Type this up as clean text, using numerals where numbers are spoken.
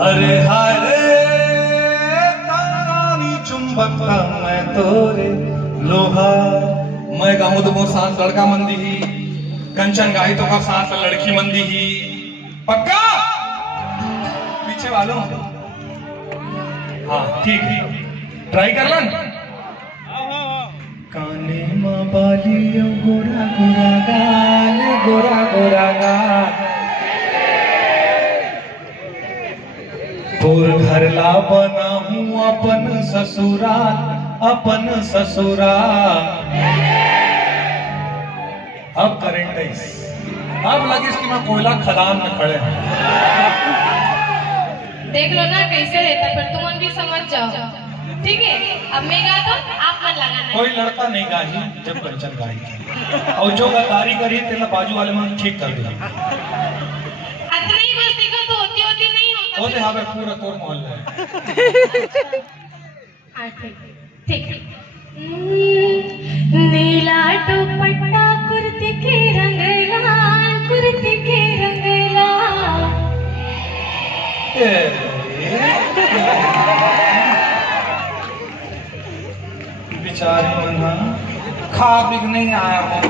अरे हरे तानी चुंबकता मैं तोरे लोहा। मैं गाऊं तो मोर साथ लड़का मंदी ही, कंचन गाई तो का साथ लड़की मंदी ही। पक्का पीछे वालों, हाँ ठीक है, ट्राई कर लन। काने माँ बाली गोरा गोरा गाल, गोरा गोरा गाल, तोर घर ला बना हूँ अपन ससुराल, अपन ससुराल। अब करेंट अब लगे कि मैं कोयला खदान में खड़े हैं। देख लो ना कैसे रहता, पर तुम भी समझ जाओ, ठीक है? अब मैं गाता हूं, आप मन लगाना। कोई लड़का नहीं गाही जब कंचन गाई, और जो गद्दारी करी तेरा बाजू वाले में ठीक कर दिया। इतनी ही बस देखो तो होती होती नहीं होता। होते हाँ पूरा तोड़ मोहल्ला है। हाँ ठीक है। नीला दुपट्टा कुर्ती के रंग लाल, कुर्ती के रंग लाल। बेचारी मना खा पी नहीं आया हूँ।